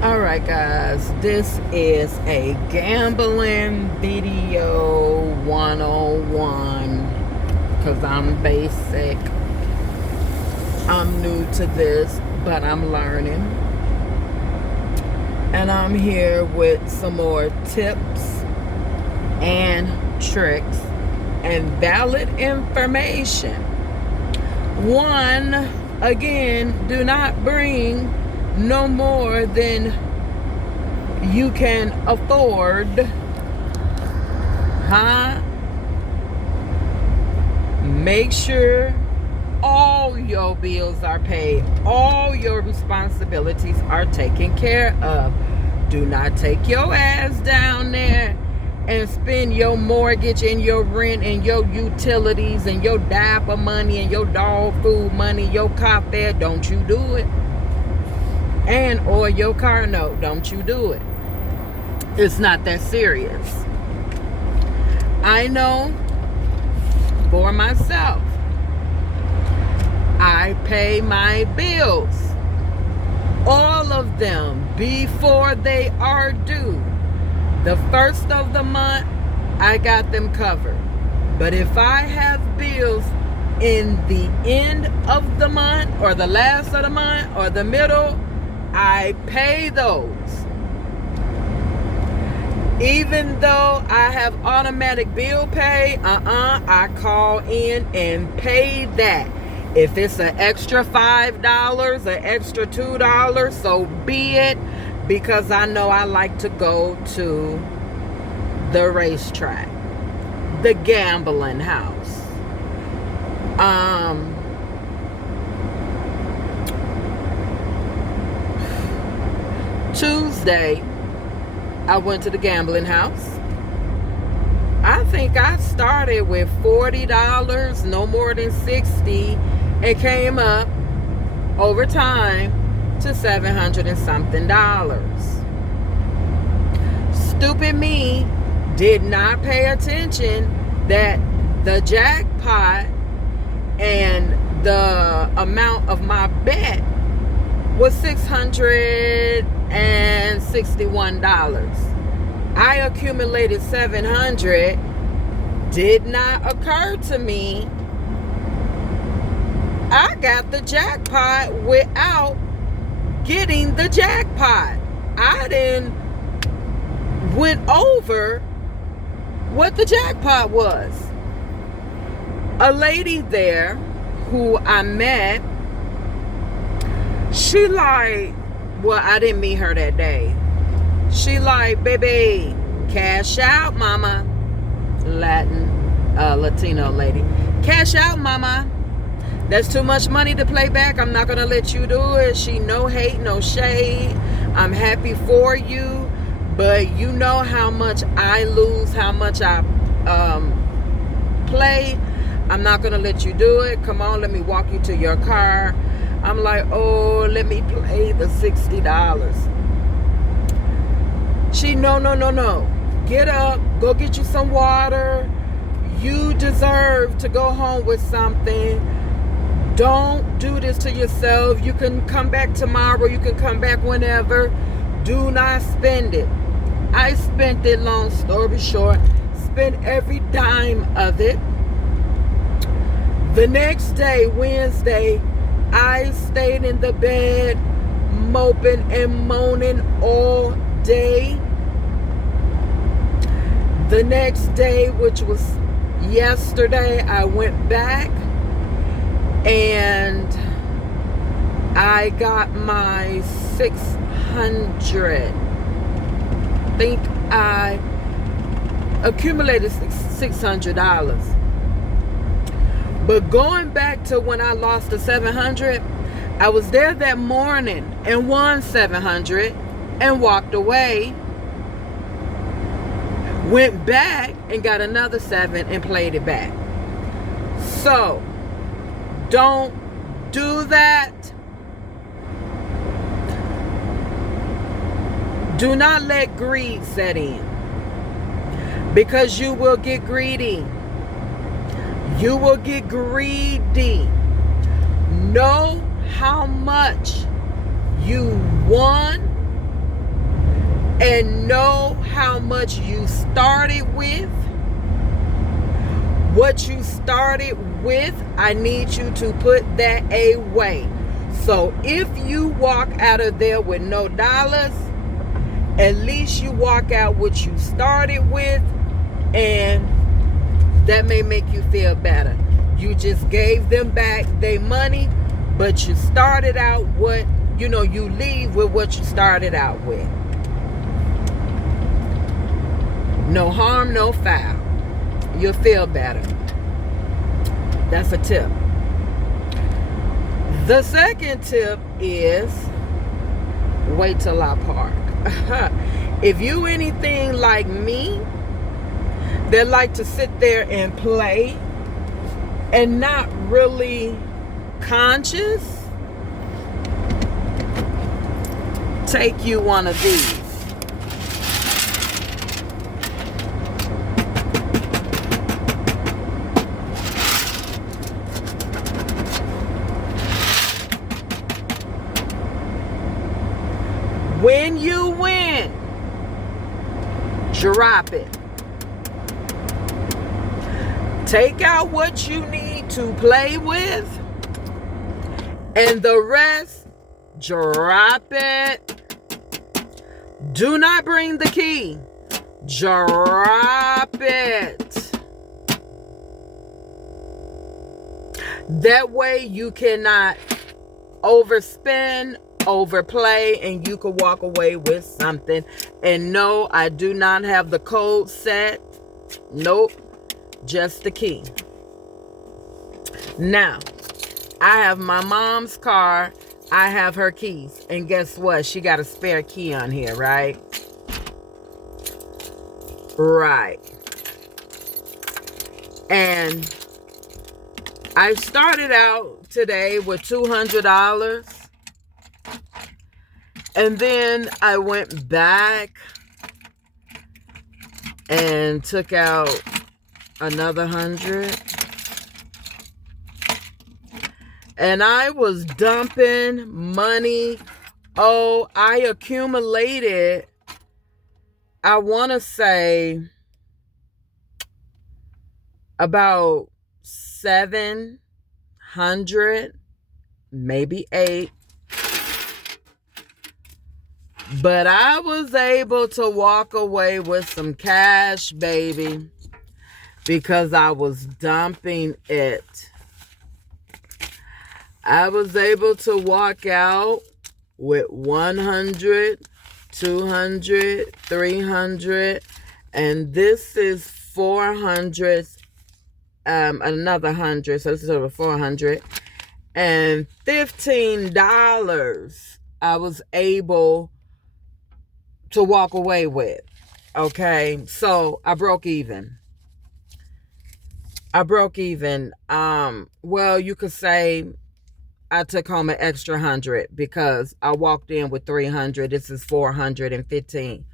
Alright guys, this is a gambling video 101 because I'm basic. I'm new to this, but I'm learning. And I'm here with some more tips and tricks and valid information. One, again, do not bring no more than you can afford. Make sure all your bills are paid, all your responsibilities are taken care of. Do not take your ass down there and spend your mortgage and your rent and your utilities and your diaper money and your dog food money, your car fare. Don't you do it. And or your car note. Don't you do it. It's not that serious. I know for myself, I pay my bills, all of them, before they are due. The first of the month, I got them covered. But if I have bills in the end of the month or the last of the month or the middle, I pay those. Even though I have automatic bill pay, I call in and pay that. If it's an extra $5, an extra $2, so be it, because I know I like to go to the racetrack, the gambling house. Tuesday, I went to the gambling house. I think I started with $40, no more than $60, and came up over time to $700 and something. Stupid me did not pay attention that the jackpot and the amount of my bet was $661. I accumulated $700. Did not occur to me I got the jackpot without getting the jackpot. I then went over what the jackpot was. A lady there who I met, she like, well, I didn't meet her that day. She like, baby, cash out, mama. Latino lady. Cash out, mama. That's too much money to play back. I'm not going to let you do it. She no hate, no shade. I'm happy for you. But you know how much I lose, how much I play. I'm not going to let you do it. Come on, let me walk you to your car. I'm like, oh, let me play the $60. She, no. Get up, go get you some water. You deserve to go home with something. Don't do this to yourself. You can come back tomorrow. You can come back whenever. Do not spend it. I spent it, long story short. Spent every dime of it. The next day, Wednesday, I stayed in the bed moping and moaning all day. The next day, which was yesterday, I went back and I got my $600. I think I accumulated $600. But going back to when I lost the $700, I was there that morning and won $700 and walked away. Went back and got another $7 and played it back. So, don't do that. Do not let greed set in, because you will get greedy. You will get greedy. Know how much you won and know how much you started with. What you started with, I need you to put that away. So if you walk out of there with no dollars, at least you walk out what you started with, and that may make you feel better. You just gave them back their money, but you started out you leave with what you started out with. No harm, no foul. You'll feel better. That's a tip. The second tip is wait till I park. If you anything like me that like to sit there and play and not really conscious, take you one of these. When you win, drop it. Take out what you need to play with, and the rest, drop it. Do not bring the key. Drop it. That way you cannot overspend, overplay, and you can walk away with something. And no, I do not have the code set. Nope, just the key. Now, I have my mom's car. I have her keys. And guess what? She got a spare key on here, right? Right. And I started out today with $200. And then I went back and took out another 100. And I was dumping money. Oh, I accumulated, I want to say, about 700, maybe 8. But I was able to walk away with some cash, baby, because I was dumping it. I was able to walk out with 100, 200, 300, and this is 400, another 100, so this is over 400, and $15 I was able to walk away with. Okay, so I broke even. Well, you could say I took home an extra 100 because I walked in with 300. This is 415.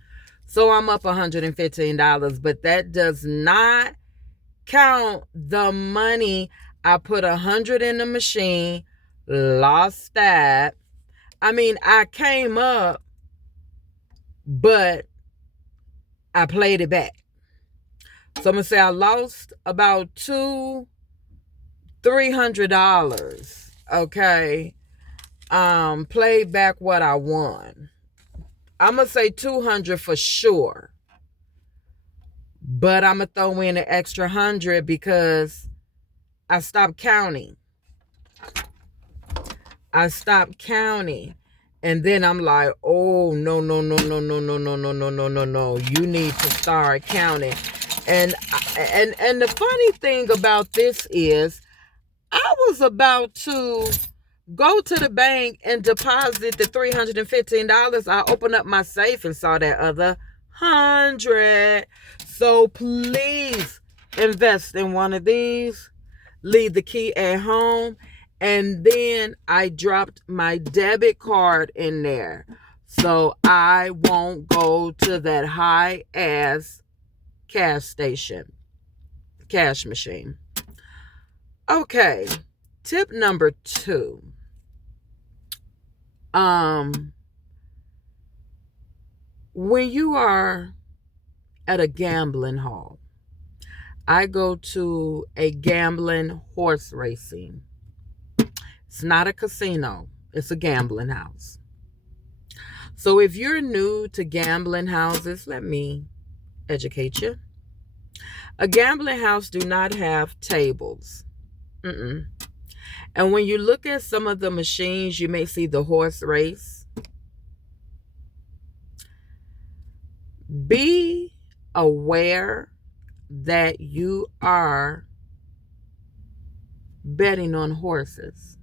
So I'm up $115, but that does not count the money. I put 100 in the machine, lost that. I mean, I came up, but I played it back. So I'm gonna say I lost about $300. Okay. Played back what I won. I'm gonna say 200 for sure. But I'm gonna throw in an extra 100 because I stopped counting. And then I'm like, oh, no. You need to start counting. And the funny thing about this is I was about to go to the bank and deposit the $315. I opened up my safe and saw that other 100. So please invest in one of these. Leave the key at home. And then I dropped my debit card in there. So I won't go to that high-ass cash machine. Okay. Tip number 2. When you are at a gambling hall, I go to a gambling horse racing. It's not a casino, it's a gambling house. So if you're new to gambling houses, let me educate you. A gambling house do not have tables. Mm-mm. And when you look at some of the machines, you may see the horse race. Be aware that you are betting on horses.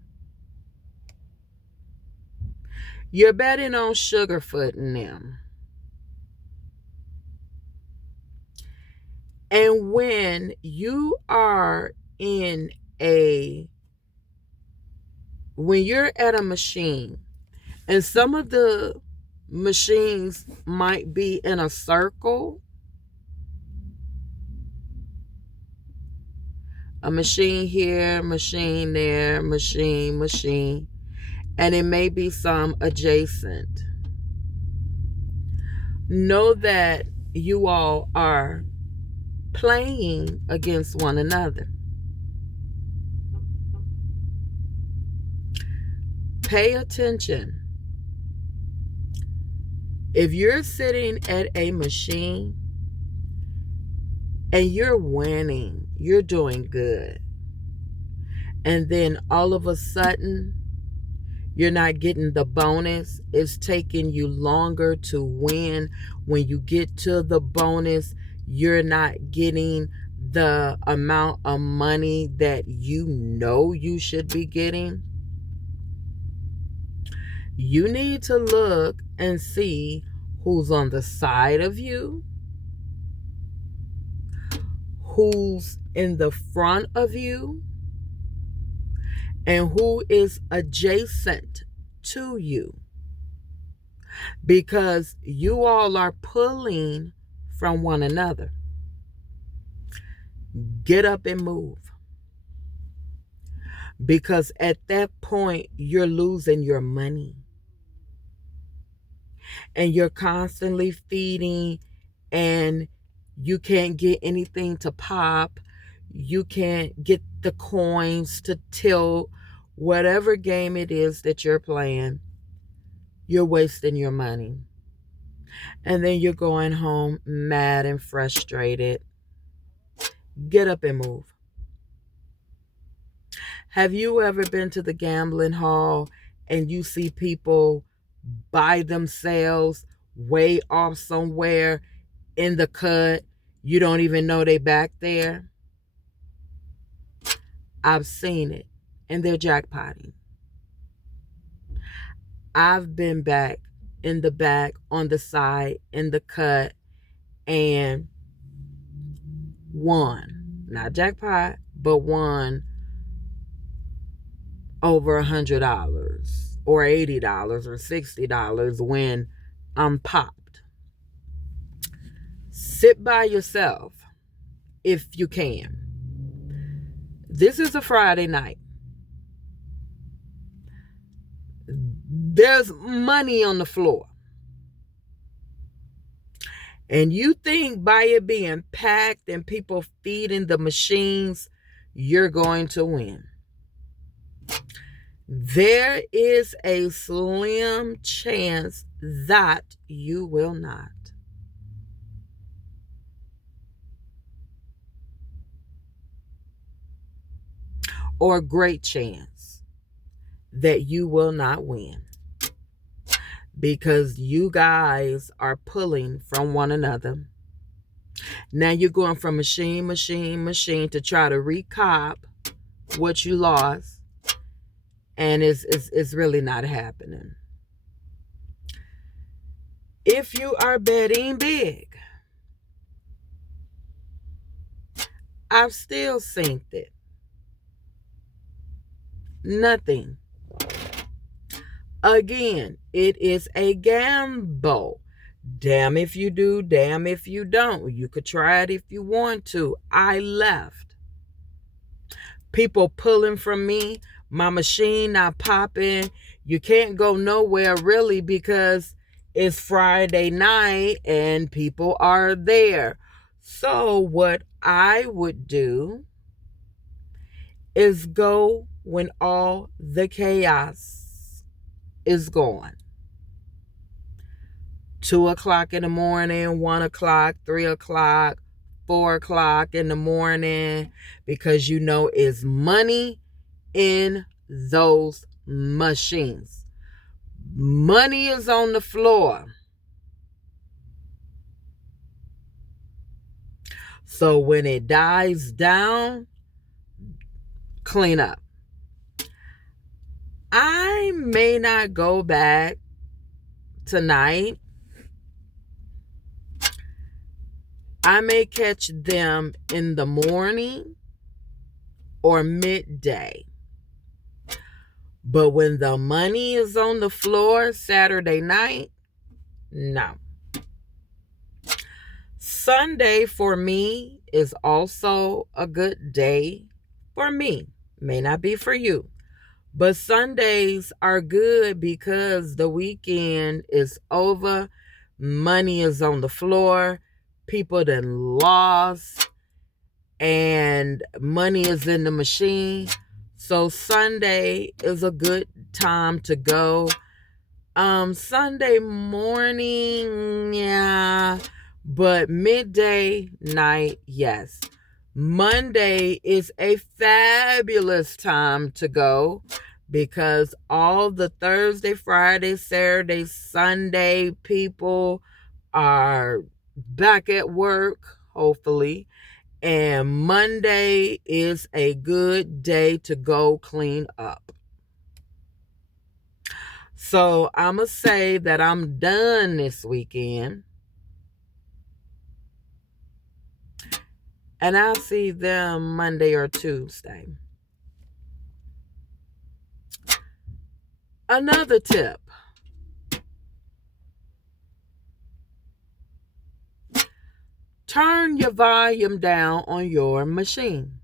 You're betting on Sugarfoot and them. And when you are when you're at a machine, and some of the machines might be in a circle, a machine here, machine there, machine, and it may be some adjacent. Know that you all are playing against one another. Pay attention. If you're sitting at a machine and you're winning, you're doing good, and then all of a sudden you're not getting the bonus, it's taking you longer to win. When you get to the bonus, you're not getting the amount of money that you know you should be getting. You need to look and see who's on the side of you, who's in the front of you, and who is adjacent to you. Because you all are pulling from one another. Get up and move. Because at that point, you're losing your money. And you're constantly feeding, and you can't get anything to pop. You can't get the coins to tilt. Whatever game it is that you're playing, you're wasting your money. And then you're going home mad and frustrated. Get up and move. Have you ever been to the gambling hall and you see people by themselves way off somewhere in the cut? You don't even know they back there. I've seen it, and they're jackpotting. I've been back in the back, on the side, in the cut, and won. Not jackpot, but won over $100 or $80 or $60 when I'm popped. Sit by yourself if you can. This is a Friday night. There's money on the floor. And you think by it being packed and people feeding the machines, you're going to win. There is a slim chance that you will not. Or a great chance that you will not win. Because you guys are pulling from one another. Now you're going from machine to try to recop what you lost. And it's really not happening. If you are betting big, I've still seen it. Nothing. Again, it is a gamble. Damn if you do, damn if you don't. You could try it if you want to. I left. People pulling from me. My machine not popping. You can't go nowhere really because It's Friday night and people are there. So, what I would do is go when all the chaos is gone. 2 o'clock in the morning, 1 o'clock, 3 o'clock, 4 o'clock in the morning, because you know it's money in those machines. Money is on the floor. So when it dies down, clean up. I may not go back tonight. I may catch them in the morning or midday. But when the money is on the floor Saturday night, no. Sunday for me is also a good day for me. May not be for you. But Sundays are good because the weekend is over. Money is on the floor. People done lost. And money is in the machine. So Sunday is a good time to go. Sunday morning, yeah. But midday, night, yes. Monday is a fabulous time to go because all the Thursday, Friday, Saturday, Sunday people are back at work, hopefully. And Monday is a good day to go clean up. So I'm going to say that I'm done this weekend. And I'll see them Monday or Tuesday. Another tip. Turn your volume down on your machine.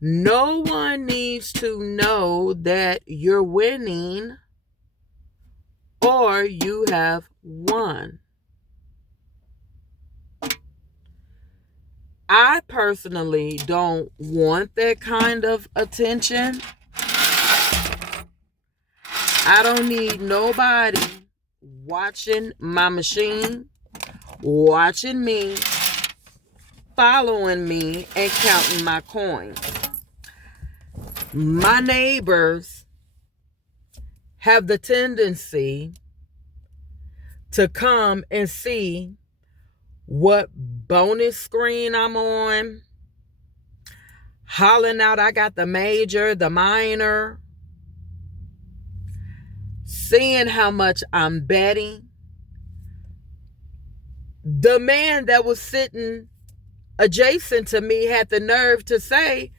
No one needs to know that you're winning or you have won. I personally don't want that kind of attention. I don't need nobody watching my machine, watching me, following me, and counting my coins. My neighbors have the tendency to come and see what bonus screen I'm on, hollering out I got the major, the minor, seeing how much I'm betting. The man that was sitting adjacent to me had the nerve to say,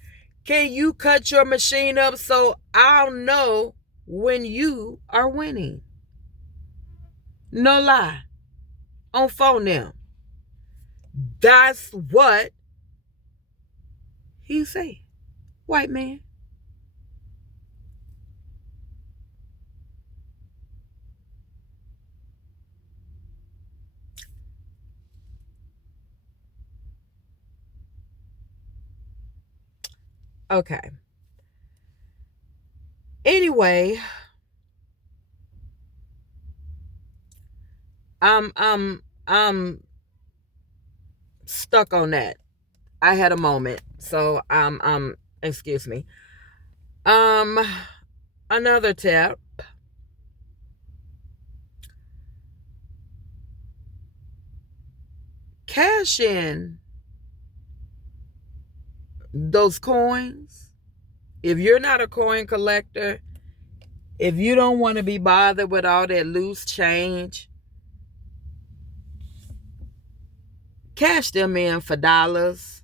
"Can you cut your machine up so I'll know when you are winning?" No lie. On phone now. That's what he said. White man. Okay. Anyway, I'm stuck on that. I had a moment. So excuse me. Um Another tip. Cash in those coins. If you're not a coin collector, if you don't want to be bothered with all that loose change, cash them in for dollars.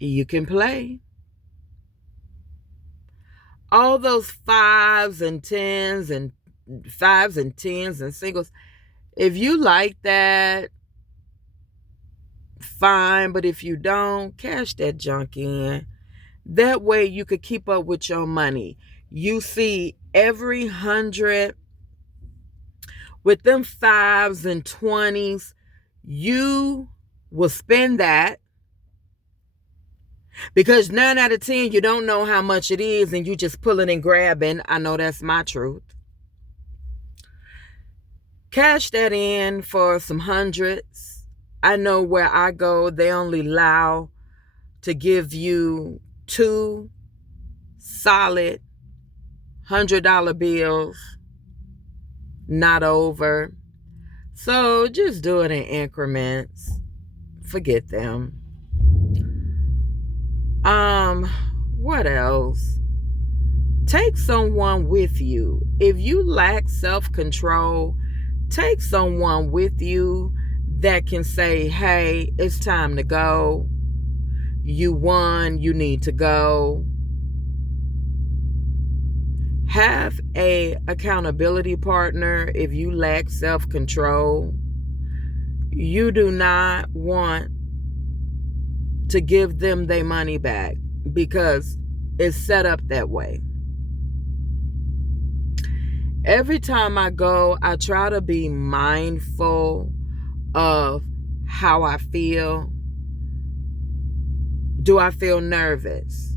You can play. All those fives and tens and singles. If you like that, fine. But if you don't, cash that junk in. That way you could keep up with your money. You see every 100 with them 5s and 20s, you will spend that because 9 out of 10, you don't know how much it is and you just pulling and grabbing. I know that's my truth. Cash that in for some hundreds. I know where I go, they only allow to give you 2 solid $100 bills, not over. So just do it in increments. Forget them. What else? Take someone with you. If you lack self-control, take someone with you that can say, hey, it's time to go. You won, you need to go. Have a accountability partner if you lack self-control. You do not want to give them their money back because it's set up that way. Every time I go, I try to be mindful of how I feel. Do I feel nervous?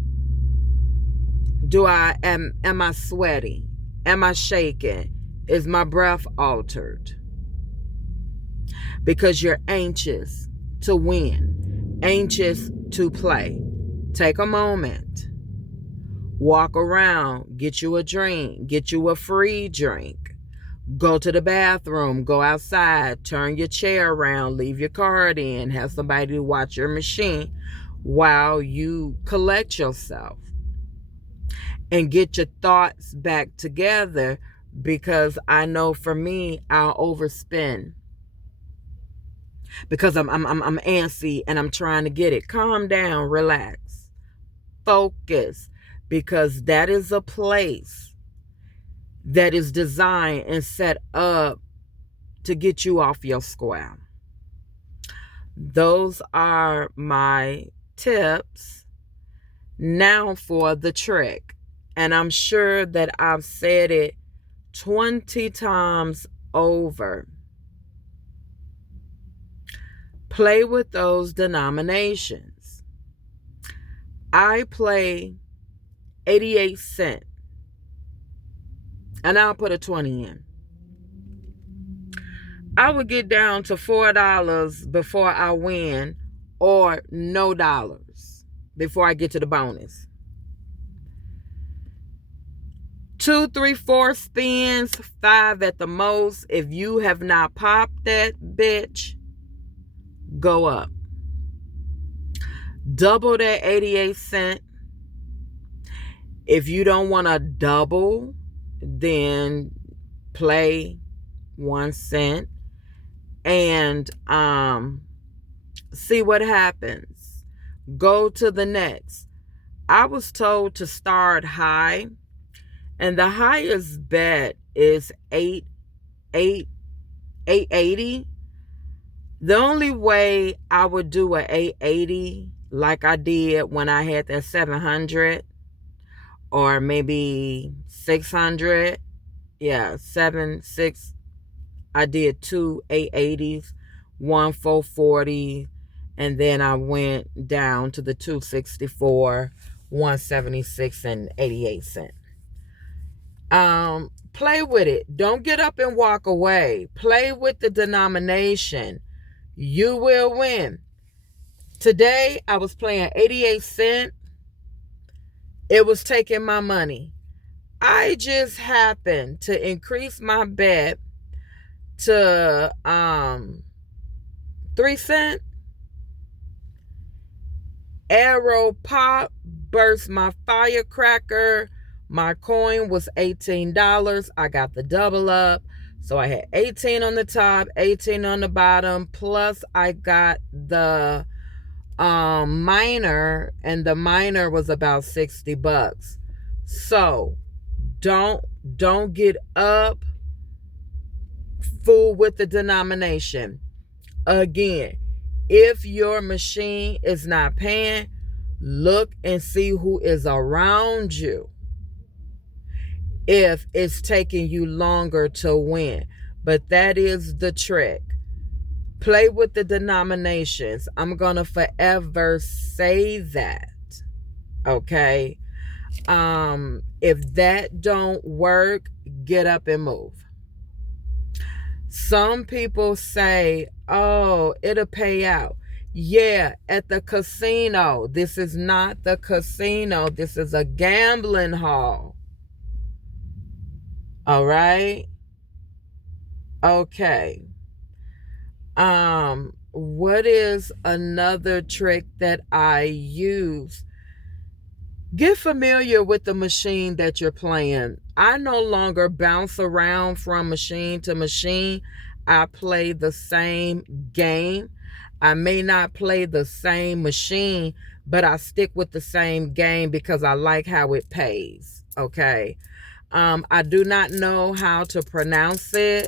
Am I sweaty? Am I shaking? Is my breath altered? Because you're anxious to win, anxious to play. Take a moment. Walk around, get you a drink, get you a free drink. Go to the bathroom, go outside, turn your chair around, leave your card in, have somebody watch your machine while you collect yourself. And get your thoughts back together, because I know for me, I'll overspend because I'm antsy and I'm trying to get it. Calm down, relax, focus, because that is a place that is designed and set up to get you off your square. Those are my tips. Now for the trick. And I'm sure that I've said it 20 times over. Play with those denominations. I play 88 cents. And I'll put a 20 in. I would get down to $4 before I win, or no dollars before I get to the bonus. 2, 3, 4 spins, 5 at the most. If you have not popped that bitch, go up. Double that 88 cents. If you don't want to double, then play 1 cent and see what happens. Go to the next. I was told to start high, and the highest bet is 880. The only way I would do a 880 like I did when I had that 700 or maybe 600. Yeah, 6. I did 2 880s, 1 440, and then I went down to the 264, 176 and 88 cents. Play with it. Don't get up and walk away. Play with the denomination. You will win. Today, I was playing 88 cents. It was taking my money. I just happened to increase my bet to 3 cents. Arrow pop, burst my firecracker. My coin was $18. I got the double up. So I had 18 on the top, 18 on the bottom. Plus I got the minor, and the minor was about $60. So don't get up fool with the denomination. Again, if your machine is not paying, look and see who is around you. if it's taking you longer to win. But that is the trick. Play with the denominations. I'm going to forever say that. Okay? If that don't work, get up and move. Some people say, oh, it'll pay out. Yeah, at the casino. This is not the casino. This is a gambling hall. All right? Okay. What is another trick that I use? Get familiar with the machine that you're playing. I no longer bounce around from machine to machine. I play the same game. I may not play the same machine, but I stick with the same game because I like how it pays. Okay. I do not know how to pronounce it,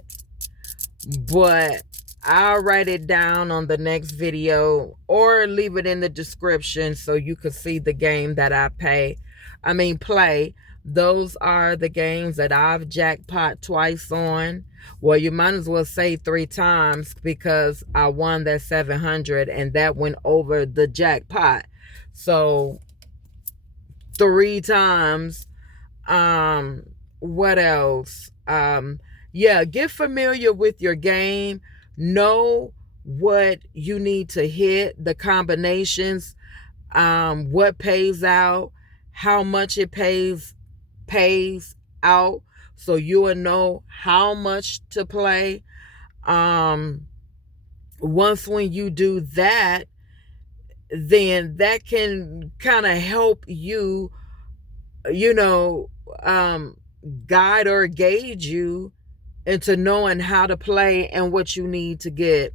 but I'll write it down on the next video or leave it in the description so you can see the game that I play. Those are the games that I've jackpot twice on. Well, you might as well say 3 times because I won that 700 and that went over the jackpot. So 3 times. What else? Yeah, get familiar with your game. Know what you need to hit, the combinations, what pays out, how much it pays out, so you will know how much to play. Once when you do that, then that can kind of help you, guide or gauge you into knowing how to play and what you need to get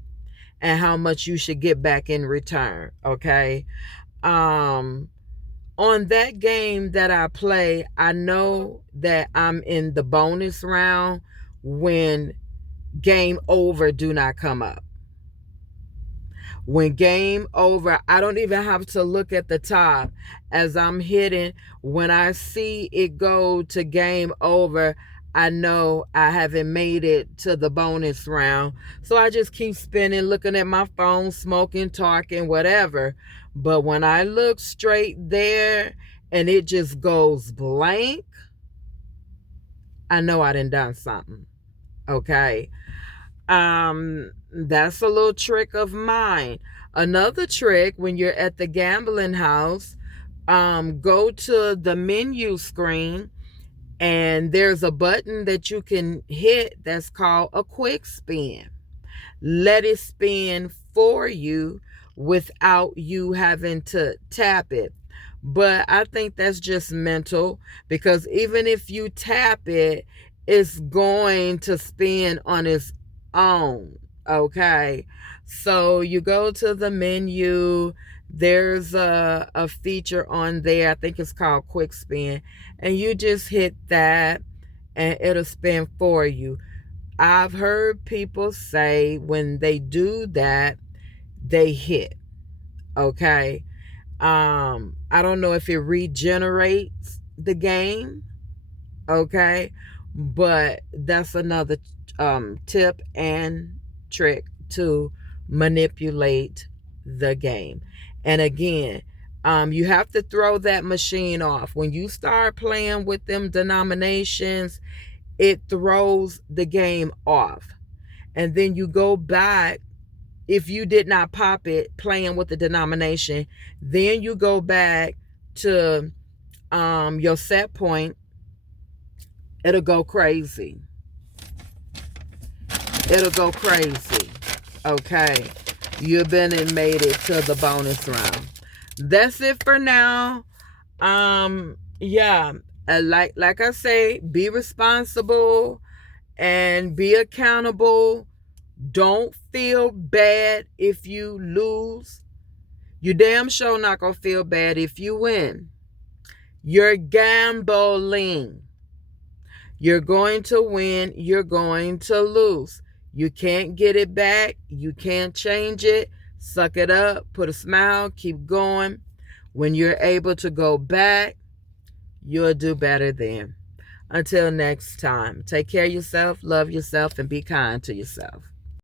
and how much you should get back in return. Okay. On that game that I play, I know that I'm in the bonus round when game over do not come up. When game over, I don't even have to look at the top as I'm hitting. When I see it go to game over, I know I haven't made it to the bonus round. So I just keep spinning, looking at my phone, smoking, talking, whatever. But when I look straight there and it just goes blank, I know I done something. Okay. That's a little trick of mine. Another trick when you're at the gambling house, go to the menu screen and there's a button that you can hit that's called a quick spin. Let it spin for you without you having to tap it. But I think that's just mental because even if you tap it, it's going to spin on its own. Okay. So you go to the menu. There's a feature on there. I think it's called quick spin. And you just hit that and it'll spin for you. I've heard people say when they do that, they hit. Okay. I don't know if it regenerates the game. Okay. But that's another tip and trick to manipulate the game. And again, you have to throw that machine off. When you start playing with them denominations, it throws the game off. And then you go back, if you did not pop it playing with the denomination, then you go back to your set point. It'll go crazy. It'll go crazy. Okay. You've been and made it to the bonus round. That's it for now. Yeah. Like I say, be responsible and be accountable. Don't feel bad if you lose. You damn sure not gonna feel bad if you win. You're gambling. You're going to win. You're going to lose. You can't get it back. You can't change it. Suck it up. Put a smile. Keep going. When you're able to go back, you'll do better then. Until next time, take care of yourself, love yourself, and be kind to yourself.